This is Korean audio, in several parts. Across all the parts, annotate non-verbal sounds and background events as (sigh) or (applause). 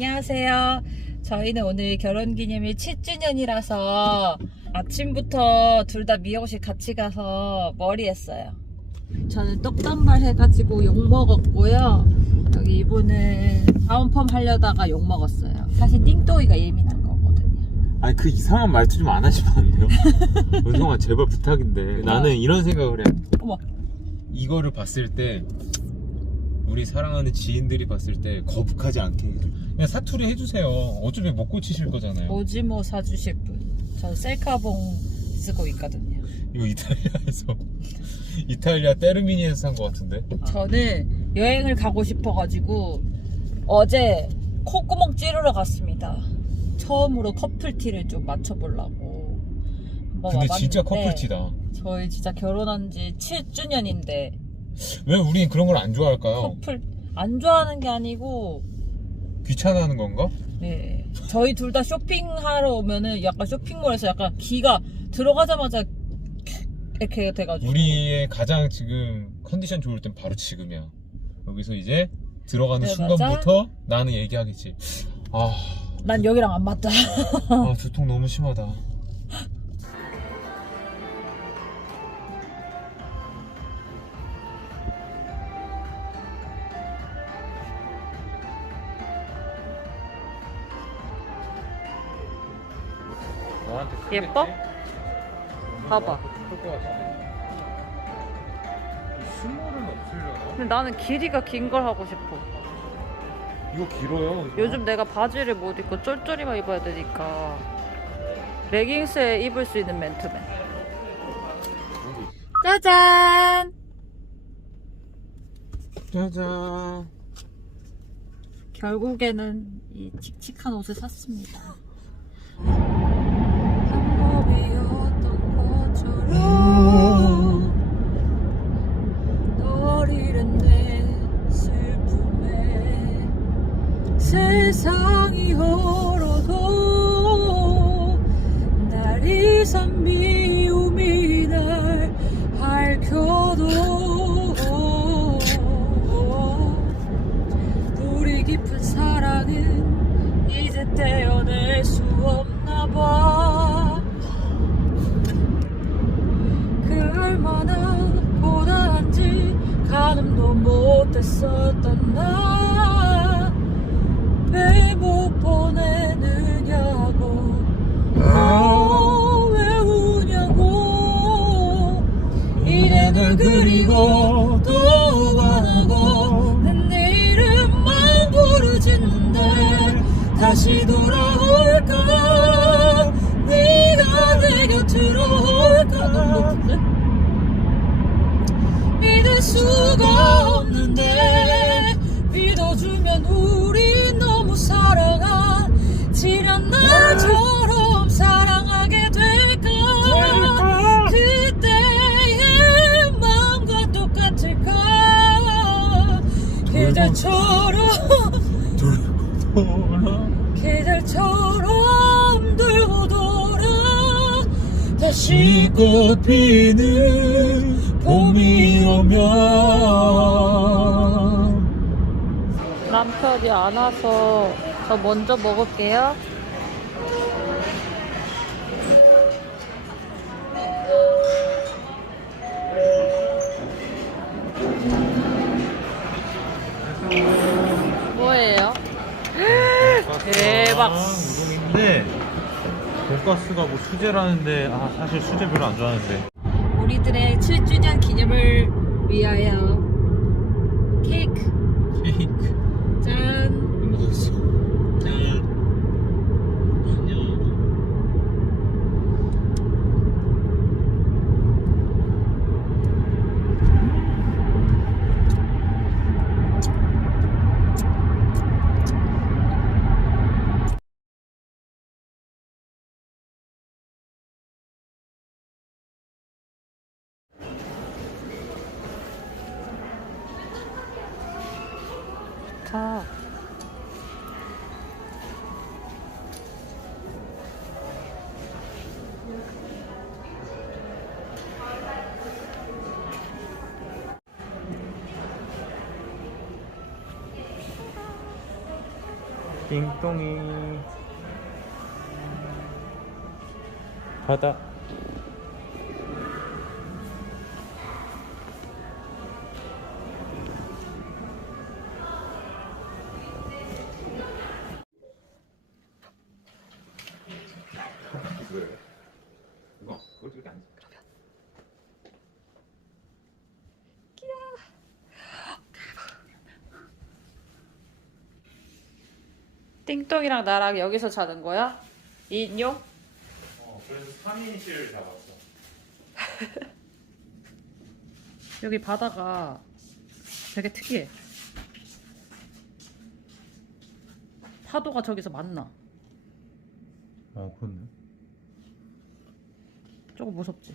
안녕하세요. 저희는 오늘 결혼기념일 7주년이라서 아침부터 둘 다 미용실 같이 가서 머리 했어요. 저는 떡단발 해가지고 욕 먹었고요. 여기 이분은 다운펌 하려다가 욕 먹었어요. 사실 띵또이가 예민한 거거든요. 아니 그 이상한 말투 좀 안 하시면 안 돼요? (laughs) 은성아 제발 부탁인데 나는 이런 생각을 해 어머, 이거를 봤을 때 우리 사랑하는 지인들이 봤을 때 거북하지 않게 그냥 사투리 해주세요 어차피 못 고치실 거잖아요 오지모 사주실 분. 저 셀카봉 쓰고 있거든요. 이거 이탈리아에서 (laughs) 이탈리아 테르미니에서 산 거 같은데 저는 여행을 가고 싶어가지고 어제 콧구멍 찌르러 갔습니다. 처음으로 커플티를 좀 맞춰보려고. 한번 근데 진짜 와봤는데 커플티다 저희 진짜 결혼한 지 7주년인데 왜 우린 그런 걸 안 좋아할까요? 커플 안 좋아하는 게 아니고 귀찮아하는 건가? 네. 저희 둘 다 쇼핑하러 오면은 약간 쇼핑몰에서 약간 기가 들어가자마자 이렇게 돼가지고 우리의 가장 지금 컨디션 좋을 땐 바로 지금이야 여기서 이제 들어가는 네, 순간부터 나는 얘기하겠지 아 난 여기랑 안 맞다. 아, 두통 너무 심하다. 예뻐? 봐봐. 스몰은 없으려나? 근데 나는 길이가 긴 걸 하고 싶어. 이거 길어요. 이거. 요즘 내가 바지를 못 입고 쫄쫄이만 입어야 되니까 레깅스에 입을 수 있는 맨투맨. 짜잔! 짜잔. 결국에는 이 칙칙한 옷을 샀습니다. (laughs) 믿어주면 우리 너무 사랑한 지난 날처럼 사랑하게 될까? 그때의 마음과 똑같을까? 계절처럼 돌아. 계절처럼 돌고 돌아 다시 꽃 피는 봄이 오면 남편이 안 와서 저 먼저 먹을게요. 뭐예요? 대박. 우동인데 돈가스가 뭐 수제라는데 아 사실 수제 별로 안 좋아하는데 우리들의 7주년 기념을 위하여 케이크 케이크 짠. 먹었어 짠 안녕 자. 띵똥이 바다 띵똥이랑 나랑 여기서 자는 거야? 이 인용? 어, 그래서 3인실 잡았어 여기 바다가 되게 특이해. 파도가 저기서 만나. 아 그렇네 조금 무섭지?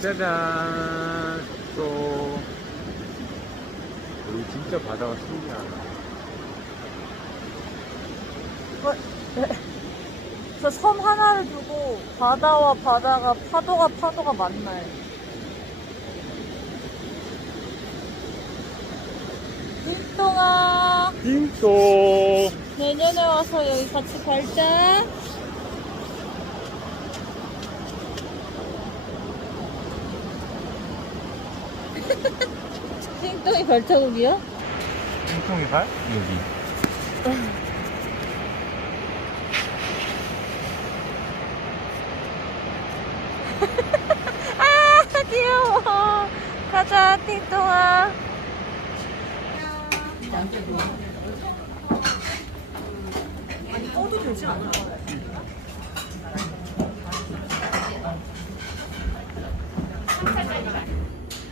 짜잔. 또 여기 진짜 바다가 신기하다. 저섬 하나를 두고 바다와 바다가 파도가 파도가 만나요. 띵똥아. 띵또 내년에 와서 여기 같이 갈자. 띵똥이 발자국이야? 띵통이 발? 여기 (laughs) 아 귀여워. 가자 띵똥아.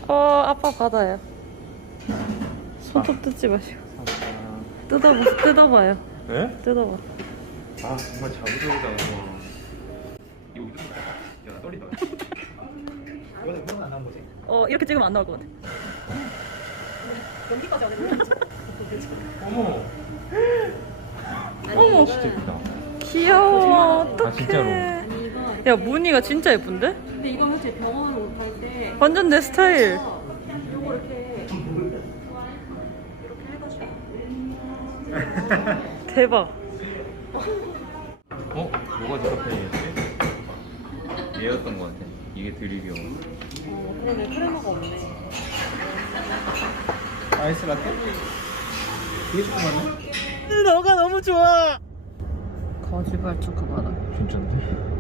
어 아빠 받아요. 손톱 뜯지 마시고 뜯어봐 뜯어봐요. 네? 뜯어봐. 아 정말 자부적이다 이거 야 떨리다 어 이렇게 찍으면 안 나올 것 같아. 어머 어머 진짜 예쁘다 귀여워. 어떡해. 아, 진짜로? 야 무늬가 진짜 예쁜데? 근데 이거 사실 때 완전 내 스타일. 요거 이렇게 대박. 어? 뭐가 저렇게였지? 얘였던 것 같아 이게 드립이요 그러네 크레마가 없네 아이스 라떼? 되게 조그맣네 너가 너무 좋아. 거짓말 초코바다. 진짠데?